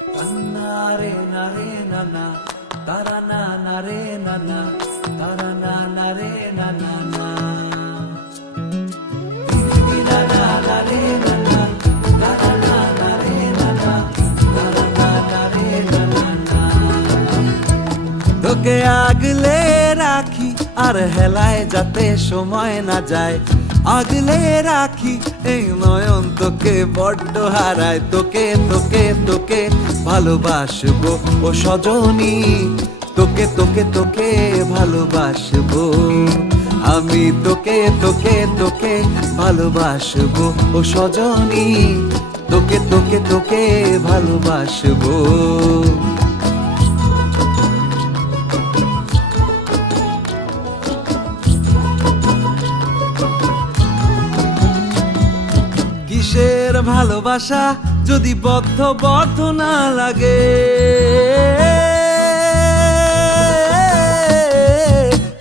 নারে নারে নানা তারা না নারে নানা তারা না নারে নানা না তোকে আগলে রাখি আর হেলায় যাতে সময় না যায়, আগলে রাখি এই নয়ন তোকে বড্ড হারায়। তোকে তোকে তোকে ভালোবাসবো ও সজনী, তোকে তোকে তোকে ভালোবাসবো আমি, তোকে তোকে তোকে ভালোবাসবো ও সজনী, তোকে তোকে তোকে ভালোবাসবো। কিসের ভালোবাসা যদি বদ্ধ না লাগে,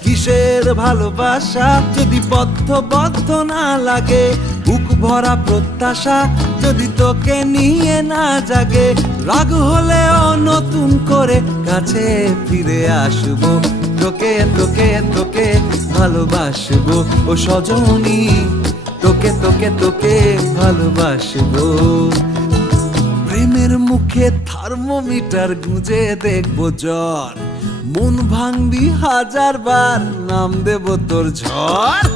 কিসের ভালোবাসা যদি বদ্ধ না লাগে, বুক ভরা প্রত্যাশা যদি তোকে নিয়ে না জাগে, রাগ হলেও নতুন করে কাছে ফিরে আসবো, তোকে তোকে তোকে ভালোবাসবো ও সজনী, তোকে তোকে তোকে ভালোবাসবো। প্রেমের মুখে থার্মোমিটার গুঁজে দেখবো জ্বর, মন ভাঙবি 1000 বার নাম দেব তোর ঝড়।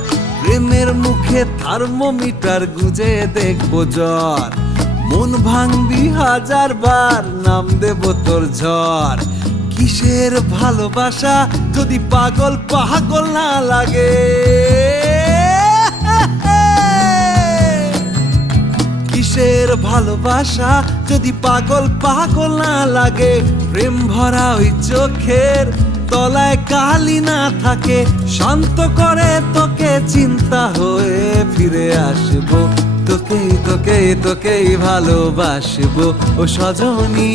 প্রেমের মুখে থার্মোমিটার গুঁজে দেখবো জ্বর, মন ভাঙবি 1000 বার নাম দেব তোর ঝড়। কিসের ভালোবাসা যদি পাগল পাগল না লাগে, কিসের ভালোবাসা যদি পাগল পাগল না লাগে, প্রেম ভরা ওই চোখের তলায় কালি না থাকে, শান্ত করে তোকে চিন্তা হয়ে ফিরে আসবো, তোকে তোকে তোকেই ভালোবাসবো ও সজনী,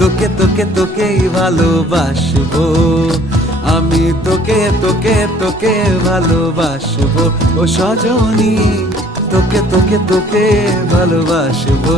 তোকে তোকে তোকেই ভালোবাসবো আমি, তোকে তোকে তোকে ভালোবাসবো ও সজনী, তোকে তোকে তোকে ভালোবাসবো।